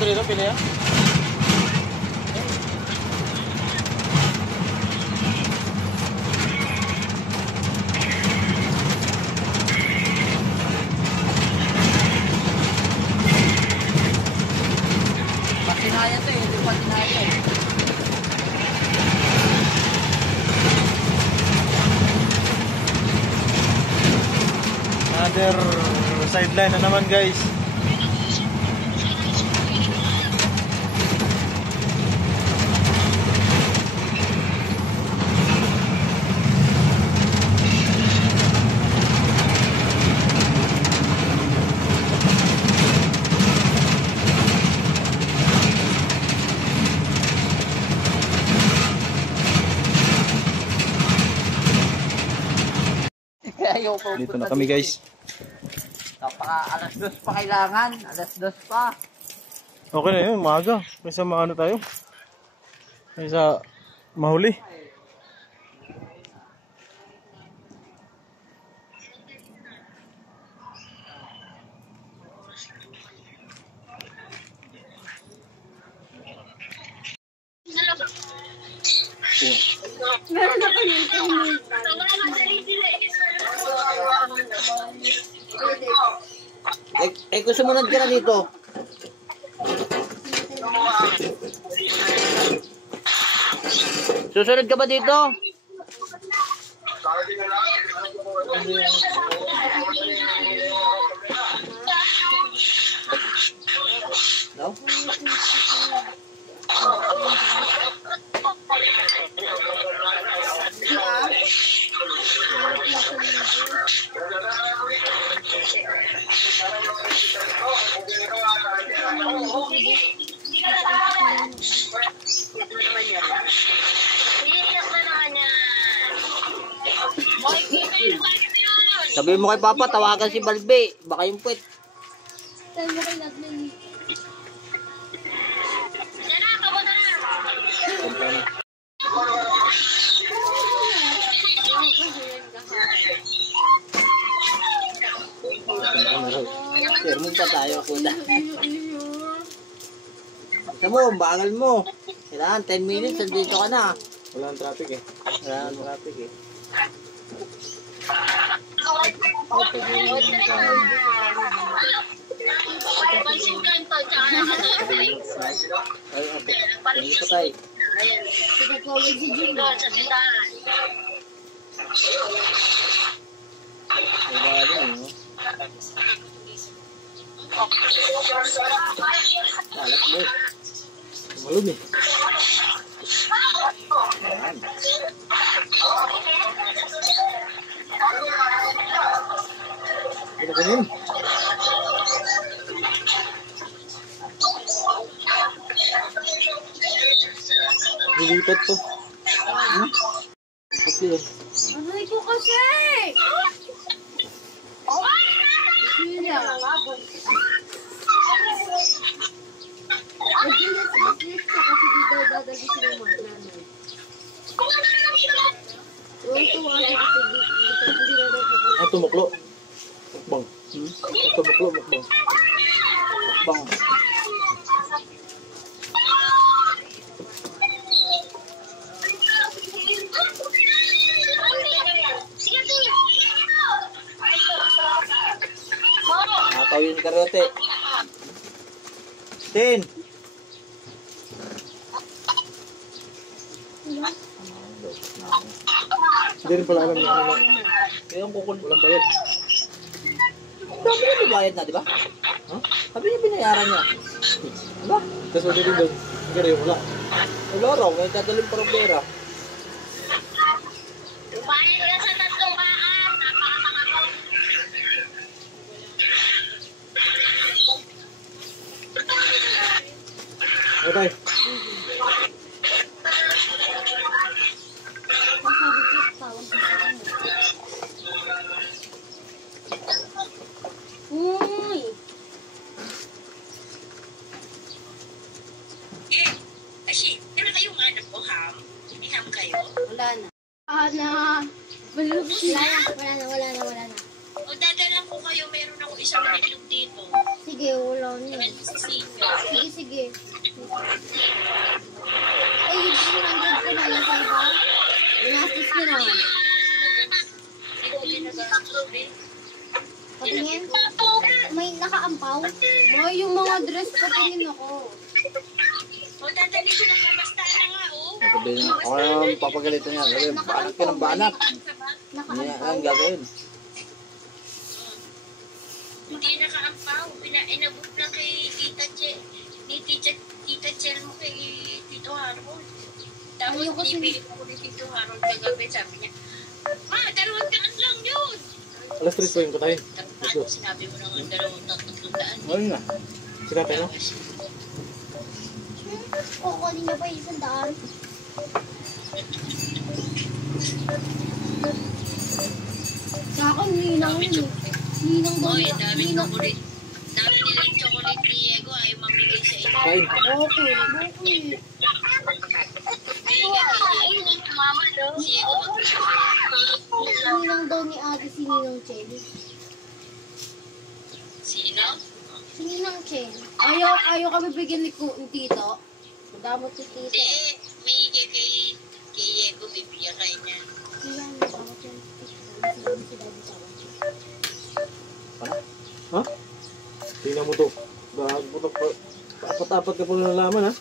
ito dito, pili yan? Patinaya to eh, hindi patinaya eh. Another sideline na naman guys. Dito na kami guys. Alas 2 pa kailangan. Alas 2 pa. Okay na yun, maaga. Kaysa maano tayo. Kaysa mahuli. Meron na pa yun. Kung sumunod ka na dito. Susunod ka ba dito? No? Sabi mo kay Papa, tawagan si Balbe. Baka yung puwet. Sabi mo kay Nadlin. Sir, pa tayo, kuda. Sabi mo, bagal mo. Kailangan 10 minutes, nandito ka na. Wala ang traffic eh. Wala ang traffic eh. Ay, okay. Thank you, Tay. Kalat mo. Malum eh. Ito ka rin. Lilipat to. Kasi yun. Aray ko kasi! Sila. Nag-ilis ka kasi di daw dadagi sila mga nanay. Tuwang-tuwa siya kasi di daw daw. Ah, tumuklo. Mukbang. Tumuklo, mukbang. Bang. Nataw yung karote. Tin! Hindi rin pala alam niya ano. Yung kukul. Walang bayad. Sabi niya bayad na, di ba? Huh? Sabi niya binayaran niya. Diba? Tapos wala din doon. Hindi rin wala. Wala raw, may tatalim parang pera. Umayad ka sa tatlong kaan. Napakamakakaw. Okay. Uy! Ashi, meron kayong anak ko, Ham? May Ham kayo? Wala na. Wala na. Wala na. Wala na. O dadalan ko kayo, meron ako isang nilog dito. Sige, wala niya. Sa sinyo. Sige. Ay, yung 300 ko na yung sa iba. Inastis ko na. Hindi ko ginagawa. Patingin. May nakaampaw. May yung mga dress patingin ako. O dadali ko lang, basta na nga, oh. Sabi niya, ako naman papagalito niya. Sabi, banat ka ng banat. Hindi Nakaampaw. ang gagawin. Hindi nakaampaw. Inabot lang kay Tita Che. Ni Tita Che mo kay Tito Harold. Tapos Ayoko pinipili ko ni Tito Harold kagabi. Sabi niya, Ma, 200 lang yun. Alas 3 po yung katayin. Ano, sinabi mo naman 200. Ayun na. Sinapay no? Kukunin niya pa yung 100. Sa akin, ninang yun. Ninang daw. Oy, dami Ninang. chocolate. Dami nilang chocolate ni Diego ay mamigay sa inyo. Kain. Okay. Bigay kay Diego. Mama, no? Si Diego Ninang daw ni Ate si Ninang Chen. Sino? Si Ninang Chen. Ayaw kami bigyan ni Tito. Madamot si Tito. Hindi, may kay Diego, bibigyan kayo niya. Kaya madamot yan. Si Daddy Tawa. Ha? Tingnan mo to. Bago pa. Apat-apat ka pa na nalaman ha?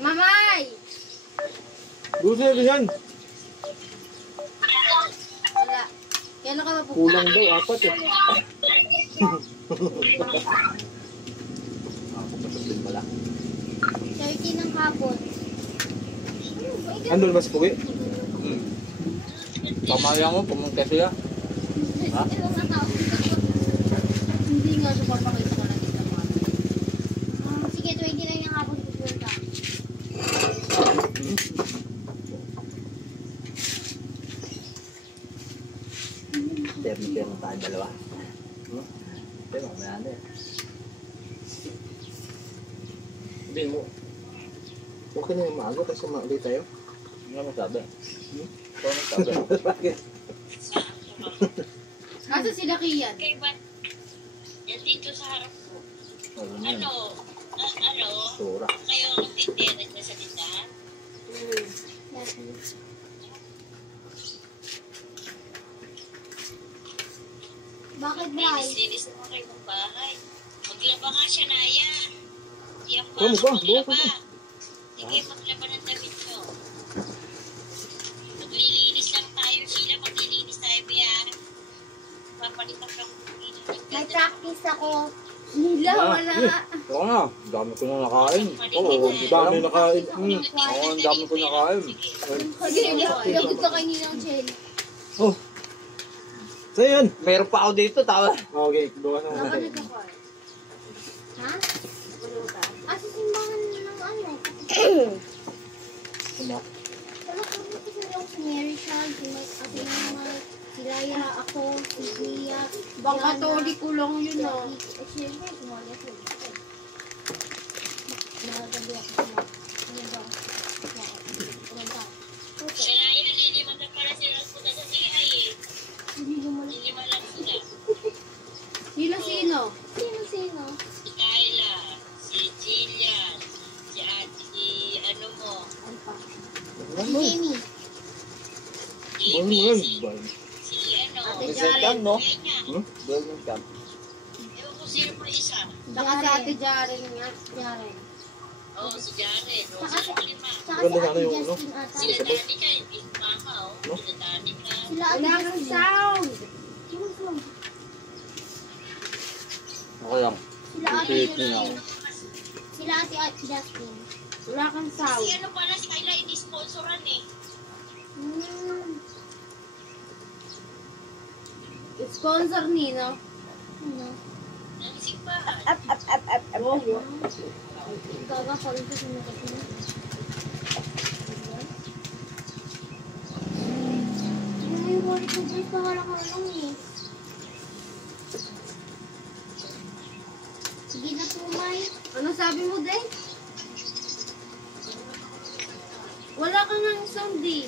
Mamay! Gusto na yan. Wala. Kaya ka mapupunta? Kulang daw, apat eh. Ako pasabil pala. 30 ng hapon. Andun mas puwi. Pamaya mo, pumunta siya. Ha? Hindi nga siya papakita ko lang dito mga. Sige, 29 ng hapon pupunta. Termi-termi tayo dalawa. Pero mamaya na eh. Hindi mo. Okay na yung maaga kasi maali tayo. Ano masabi? Ano masabi? Bakit? Kaso sila Kian. Kay ba? Yan dito sa harap ko. Ano na yun? Ano? Sura. Kayo nagtindihan na sa tindahan? Bakit, Bray? Linis-linis naman kayo ng bahay. Maglaba nga siya, Naya. Yan pa, Ano ba? maglaba. Bukas na. Sige, maglaba ng damit nyo. Maglilinis lang tayo, Sheila. Maglilinis tayo, Bea. Papalitan lang May practice ako. Nila, wala. Oo na. Dami ko na nakain. Oo, Dami nakain. Oo, ang dami ko nakain. Sige, ilagod ka kay Ninang Chen. Oh. Sa'yo yan. Meron pa ako dito, tawa. Okay, bukas na Nakanag natin. ako. Ha? Sa simbahan ng ano? Ano? Wala kami kasi yung si Mary Sean, si Ate Mike, si Raya, ako, si Mia. Bang Katoliko lang yun ah. Siyempre, sumali ako. Nagabi ako sa mga. Ano ba? Kumanta. Siya, Naya, liliman na pala sila punta sa CI eh. Hindi naman. Liliman lang sila. Sino? Sino? Si Kyla, si Jillian, si Ate, si ano mo, Ano pa? Ano? Jamie. Amy, Ano? si ano, Ate Isang Jaren. cam, no? kaya niya. Doon yung cam. Ewan ko sino pa isa. Saka si Ate Jaren nga. Jaren. Oo, si Jared. Oo, Saka sila lima. Saka Ganda si sana Ate yung ano. Justin ata. Sila Danica, hindi mama, oh. No? Sila Danica. Sila Ate Wala kang Justin. sound. Sino song? Ako lang. Sila Ate Wait, Justin. Sila Ate Justin. Wala kang sound. Si ano pala, si Kyla, hindi sponsoran eh. Sponsor Nino. Ano? Ang simbahan. Oh, Gaga pa rin sa sinukat mo. Ano yung Holy Tubers na wala kang lang eh. Sige na po, May. ano sabi mo, Day? Wala kang ng sound eh.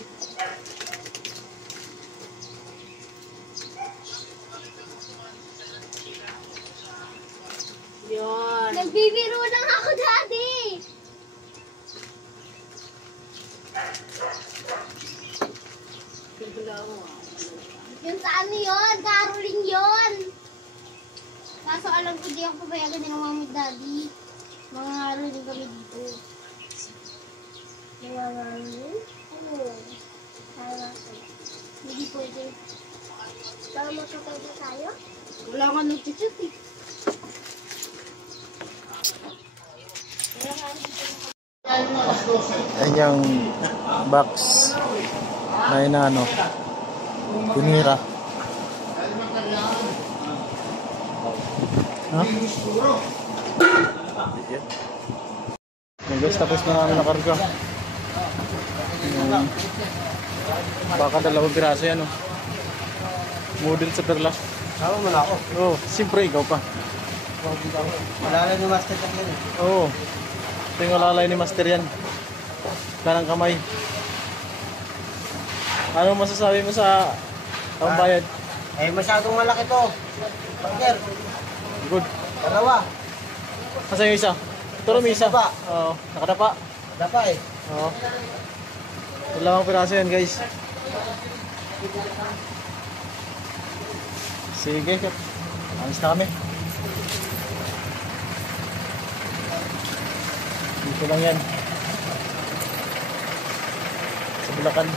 Nagbibiro lang ako, Daddy. Yung sa ano yun? Caroling yun. Kaso alam ko di ako papayagan ng mami at daddy. Mga caroling kami dito. Mga caroling? Ano? Hindi pwede. Tama ka pwede tayo? Wala ka nag-chat eh. Ayan yung box na inaano, pinira. Ha? Guys, tapos na namin nakarga. Baka 2 piraso yan, oh. Model sa perla. Sama mo na ako. Oo, siyempre ikaw pa. Malala ni Master yan. Oo. Ito yung alalay ni Master yan. Kanang kamay. Ano masasabi mo sa pambayad? Eh, masyadong malaki to. Partner, Good. dalawa. Masa yung isa? Turo may isa. Nakadapa. Oo, nakadapa. Dapa eh. Oo. 2 piraso yan, guys. Sige, alis na kami. Dito lang yan. Sa Bulacan.